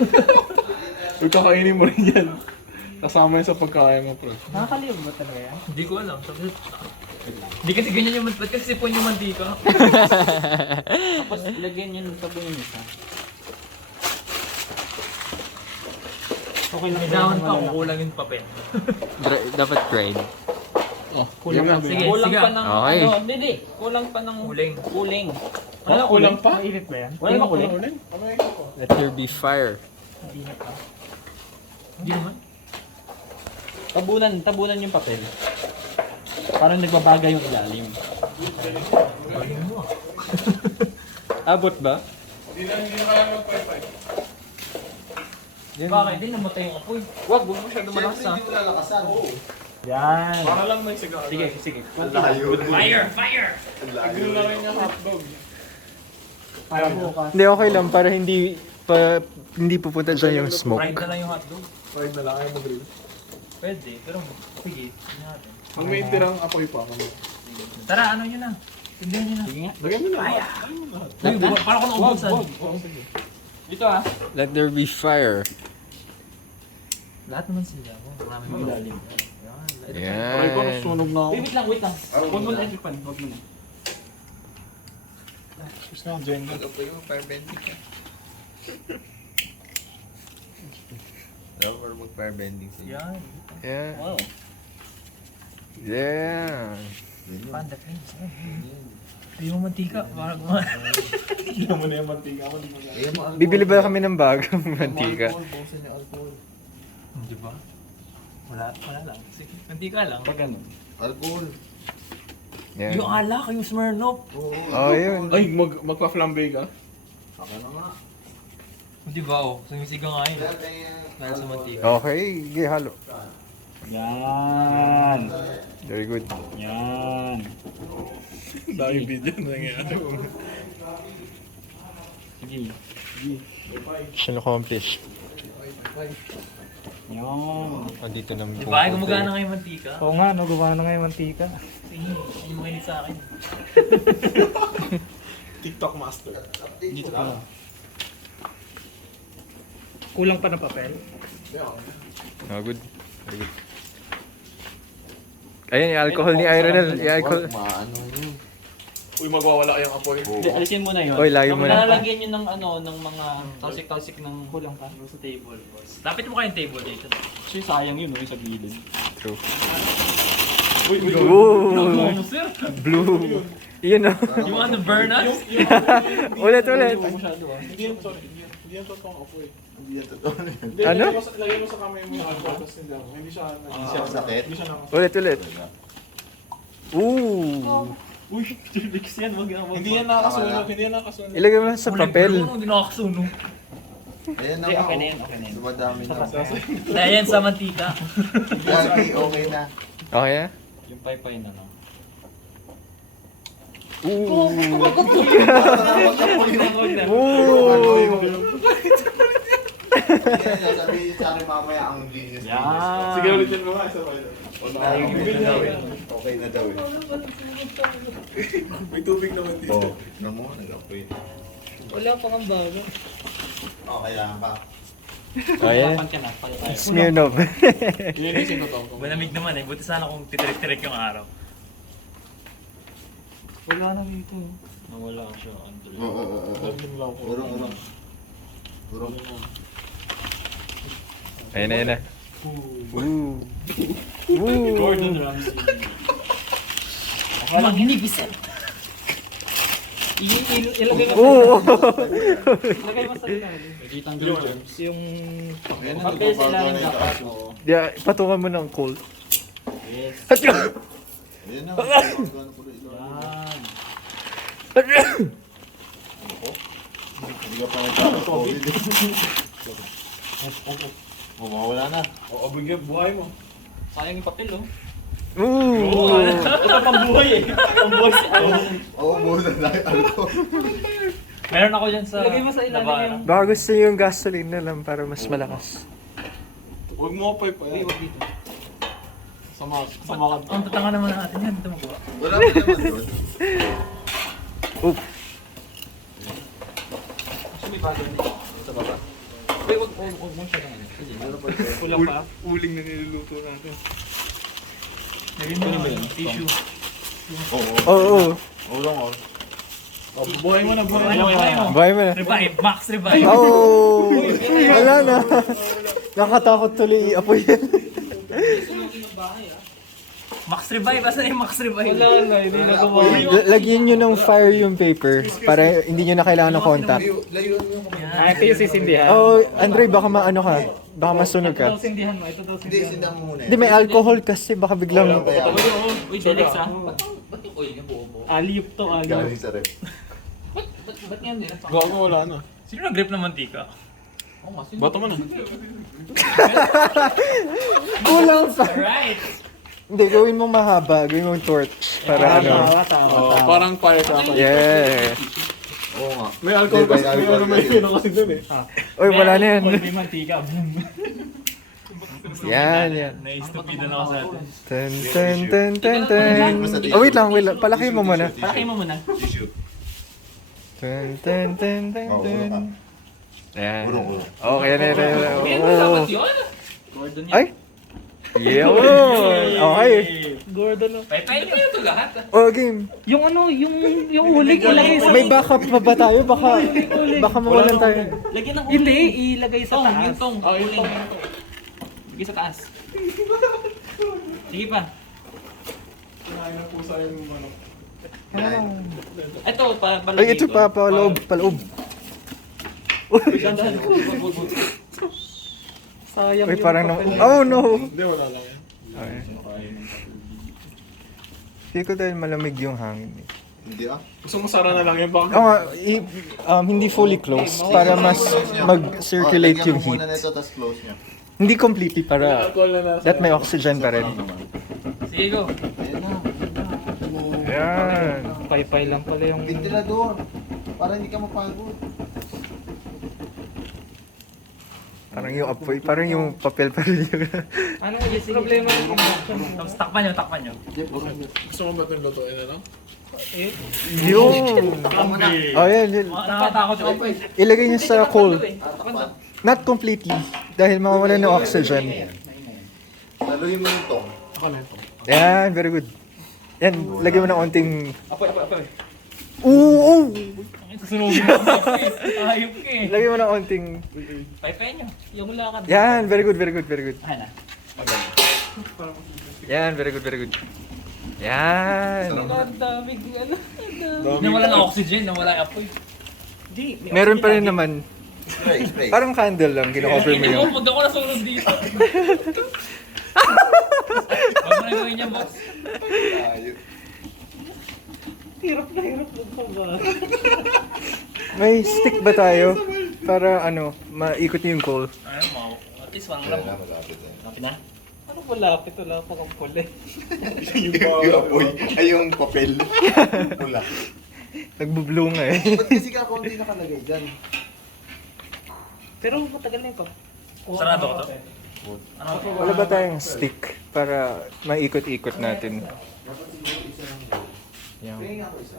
Huwag kakainin mo rin yan. Kasama yun sa pagkain mo, bro. Nakakaliw ba talaga yan? Hindi ko alam. Hindi kasi ganyan yung mantika. Kasi sipon yung mantika. Tapos lagyan yun sa buong isa. Okay lang. May dahon pa, kukulang yung papel. Dapat grind. Oh, Kulang yan pa. na. Sige, Kulang sige. pa ng Okay. ano, hindi. Kulang pa ng Kuling. kuling. Ah, kulang pa? Mainit ba yan? Wala naman kuling? Let there be fire. Hindi na pa. Hindi naman. Tabunan yung papel. Parang nagbabagay yung ilalim. Galing mo. Abot ba? Hindi na kaya mag-5-5. Bakit? Hindi namatay yung apoy. Wag mo masyado malakas ha. Yan. Para lang may sigara. Sige. Fire! Fire! Tignan na rin yung hotdog. Para bukas. Hindi, okay lang para hindi pupunta dyan yung smoke. Fried na lang yung hotdog. Fried na lang, ayaw mag-grill. Pwede, pero sige. Tignan natin. Pag may tirang apoy pa, kami. Tara, ano nyo na? Tindihan nyo na. Sige nga. Lagyan mo na. Uy, parang ko naubusan. Dito ha. Let there be fire. Lahat naman sila. Marami mga Ilalim. Aray ko, Yan. sunog na ako. Wait lang. Huwag mo na i-pan. Huwag mo na. Gusto na, Jenga. Apoy mo, firebending ka. Alam mo, mag-firebending sa'yo. Yan. Yeah. Wow. Yeah. Panda friends. Hindi mo mantika. Parang mga... Hindi mo na yung mantika mo. Ayaw mo, alcohol. Bibili ba kami ng bagong mantika? Alcohol, bukasan yung alcohol. Di ba? Wala lang. Sige, mantika lang. Pag ano. Alcohol. Yan. Yung alak, yung Smirnoff. Oo. Oh, yun. Ay, magpa-flambe ka? Saka na nga. Di ba oh? Sumisiga nga yun. Lahat ay, Dahil sa mantika. Okay, sige, halo. Yan. Very good. Yan. Dami video na nangyayari. Sige. Mission accomplished. Yan. Andito ng Di ba? Ay, gumagana nga yung mantika. Oo nga, no, gumawa na nga yung mantika. Sige, hindi mo kinig sa akin. TikTok master. Dito pa lang. Kulang pa ng papel? Oh, good. Very good. Ayun, yung alcohol ni Ironel. Yung alcohol. maano yun. Uy, magwawala yung apoy. Hindi, alisin mo na yun. Oy, layo mo na. Nalalagyan yun ng ano, ng mga talsik-talsik ng kulang pa. Sa table, boss. Lapit mo kayong table dito. Kasi sayang yun, no, yung sa gilid. True. Uy, Ooh! Ano, sir? Blue! Yun o. You wanna burn us? Ulit. Masyado ah. Hindi yan, sorry. Hindi yan totoong apoy. Hindi yan totoo na yun. Hindi, Ano? lagay mo sa kamay mo yung alcohol, tapos hindi ako. Hindi siya siya masakit? Hindi siya nakasakit. Ulit. Ooh! Uy, Turbex yan, wag yan. Hindi yan nakasunog. Hindi yan nakasunog. Ilagay mo lang sa papel. Hindi nakakasunog. Ayan na Hindi, nga. okay na oh. yan, okay na yan. Dumadami na. Dahil sa mantika. Lagi, okay na. Okay na? Yung paypay na no. Ooh! Wag na. Ooh! Sabihin sa akin mamaya ang linis. Yan. Sige, ulitin mo nga. Isa pa ito. Okay na daw eh. May tubig naman dito. Oh, na mo, nag-apoy. Wala pa kang bago. Okay lang pa. Ayan. Papan ka na, paypay. Smirnoff. Yun yung totoo. Malamig naman eh. Buti sana kung titirik-tirik yung araw. Wala na dito. Nawala siya. Oo. Lagyan lang po. Urong. Ayun na. Ooh! Ooh! Gordon Ramsay. Magnificent! Ilagay mo Ooh! Ilagay mo sa ilalim. Kitang germs. Yung Ayan na, papel sa ilalim nagbabago na dapat. ito. Oo. Patungan mo ng cold. Yes. Ayan na, gano'n ko rin ilalim. Yan. Hindi ka pa nagkaka-COVID. Mawawala na. O, abigyan buhay mo. Sayang yung papel oh. Ooh! Ito pambuhay eh. Pambuhay si ano. Oo, buhay na lang alcohol. Meron ako dyan sa... Ilagay mo sa ilalim Navara. yung... Baka gusto niyo yung gasoline na lang para mas malakas. Huwag mo apoy pa yan. Wag dito. Sama ka. Ang tatanga naman natin yan. Dito magawa. Wala pa naman doon. Ooh! Gusto may bago na sa baba. Wait, wag huwag mo siya lang. Kulang pa. Uling na niluluto natin. Lagyan mo naman yun. Tissue. Oo. Oo. Oo lang oh. Oh, buhay mo na, buhay Ano mo. mo? Buhay mo na. Revive. Max revive. Oh! Wala na. Nakatakot tuloy i-apoy yan. Max revive. Asan yung max revive? Wala, hindi na gumawa. Lagyan nyo ng fire yung paper para hindi nyo na kailangan ng contact. Layuan mo yung Ah, ito yung sisindihan. Oh, Andre, baka maano ka. Baka masunog Ito daw ka. sindihan mo. Ito daw Hindi, sindihan mo. sindahan mo muna. Hindi, may alcohol kasi baka biglang... Uy, Delex ah. Ba't yung oil niya buo-buo? Aliyop to, aliyop. Galing sa rep. Ba't yan nila? Gago wala na. Sino nag-grip ng mantika? Oo nga, sino? Bato mo na. Kulang pa. Alright! Hindi, gawin mong mahaba. Gawin mong torch. Para ano. Tama. Oh, parang firecracker. Yeah. Oo nga. May alcohol Hindi, kasi, may may alcohol ano may kasi. ano kasi dun eh. Uy, wala na yan. May mantika. Yan, yan. Naistupidan ako sa atin. Ten, ten, ten, ten, ten. Oh, wait lang. Palaki mo muna. Palaki mo muna. Tissue. Ten, ten, ten, ten, Oo, ten. ulo Ayan. Ulo. Okay, yan, yan, yan. Kaya Oh. dapat yun? Gordon yun. Ay! Yun! Okay. Gordon. Pay-pay niyo ito lahat ah. Oh, game. Yung ano, yung ulig ilagay sa... May backup pa ba tayo? Baka mawalan tayo. Lagyan ng Hindi, ilagay sa Tong, taas. yung tong. Ah, yun Uling. lang. Lagyan sa taas. Sige pa. Kinain ng pusa yung manok. Ito, palagay Ay, ito pa, paloob, paloob. Sayang Uy, yung parang papel. Oh, no! Hindi, wala lang yan. Okay. Hindi ko dahil malamig yung hangin. Hindi ah. Gusto mo sara na lang yun, baka Oo nga, hindi fully closed para mas mag-circulate yung Lagyan mo muna heat. nito, tapos close niya. Hindi completely para alcohol na nasa. that may oxygen pa rin. Sige, go. Ayan na. Yan. Paypay lang pala yung... Ventilador. Para hindi ka mapagod. Parang yung apoy, parang yung papel pa rin yun. Ano yung problema ng combustion? Tapos takpan nyo, takpan nyo. Gusto mo ba itong lutuin na lang? Yun! Oh, yan. Nakakatakot yung opo eh. Ilagay niyo sa coal. Takpan daw. Not completely. Dahil mawawala ng oxygen. Laluhin mo yung tong. Ako na ito. Yan, very good. Yan, lagyan mo ng onting... Apoy, apoy, apoy. Oo! Susunugin mo. Ayop ka eh. Lagyan mo ng onting... Paypay nyo. Yung lakad. Yan, very good, very good, very good. Ay na. Yan, very good, very good. Yan. Ang dami din ano. Nawala ng oxygen, nawala yung apoy. Meron pa rin naman. Spray, spray. Parang candle lang, kino-cover mo Hindi ko, yung... huwag ako nasunod dito. Huwag mo na gawin yan, boss. Ayun. Hirap na pa ba? May stick ba tayo? Para ano, maikot niyo yung coal. Ano mo? At least walang Wala alam. na, malapit na. Kapit na? Ano malapit? Wala pa kang puli. Yung apoy. Ay, yung papel. Pula. Nagbublong nga eh. Ba't kasi kakaunti nakalagay dyan? Pero matagal na ito. Sarado ko to? Ano? Wala ba tayong stick para maikot-ikot natin? Yan. Pray nga ako isa.